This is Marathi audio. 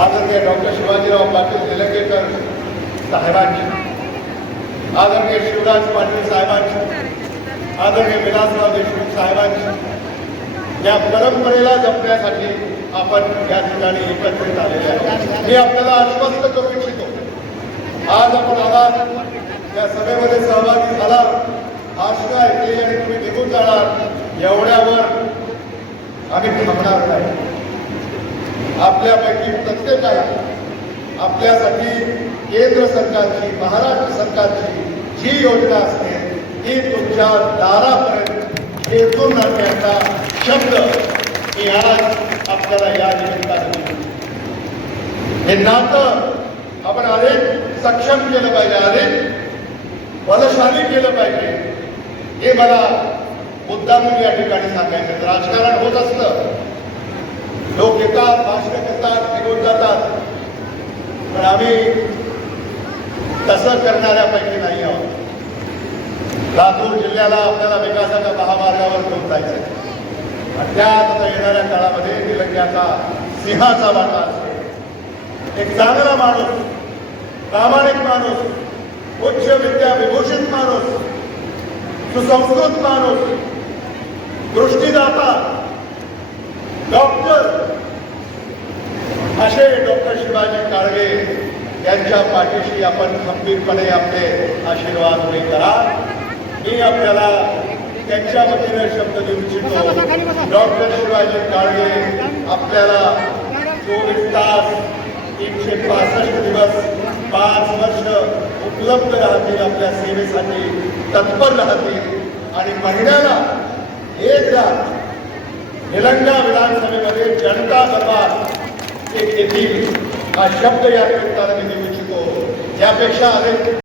आदरणीय डॉक्टर शिवाजीराव पाटील निलंगेकर साहेबांची आदरणीय शिवराज पाटील साहेबांची आदरणीय विलासराव देशमुख साहेबांची, या परंपरेला जपण्यासाठी आपण या ठिकाणी एकत्रित आलेले आहोत. मी आपल्याला आश्वस्त करू इच्छितो. आज आपण आलात या सभेमध्ये सहभागी झाला भाषणं ऐकली आणि तुम्ही निघून जाणार. एवढ्यावर आम्ही थांबणार नाही. आपल्यापैकी प्रत्येकाला आपल्यासाठी केंद्र सरकारची महाराष्ट्र सरकारची जी योजना असते ती तुमच्या दारापर्यंत खेचून आणण्याचा शब्द मी आज आपल्याला या निमित्ताने हे नातं आपण अनेक सक्षम केलं पाहिजे. अधिक बलशाली केलं पाहिजे. हे मला मुद्दामून या ठिकाणी सांगायचं राजकारण होत असतं लोक येतात भाषण करतात निघून जातात. पण आम्ही तसं करणाऱ्यापैकी नाही आहोत. लातूर जिल्ह्याला आपल्याला विकासाच्या महामार्गावर घेऊन जायचं आणि त्यात आता येणाऱ्या काळामध्ये निलंग्याचा सिंहाचा वाटा असेल. एक चांगला माणूस प्रामाणिक माणूस उच्च विद्या विभूषित माणूस सुसंस्कृत माणूस दृष्टीदाता डॉक्टर असे डॉक्टर शिवाजी काळगे यांच्या पाठीशी आपण खंबीरपणे आपले आशीर्वाद उभे करा. मी आपल्याला त्यांच्या वतीने शब्द देऊ इच्छितो. डॉक्टर शिवाजी काळगे आपल्याला चोवीस तास तीनशे पासष्ट दिवस पाच वर्ष उपलब्ध राहतील आपल्या सेवेसाठी तत्पर राहतील. आणि महिन्याला एकदा निलंगा विधानसभेमध्ये जनता दरबार एक हा शब्द या निमित्ताने मी देऊ इच्छितो. यापेक्षा अधिक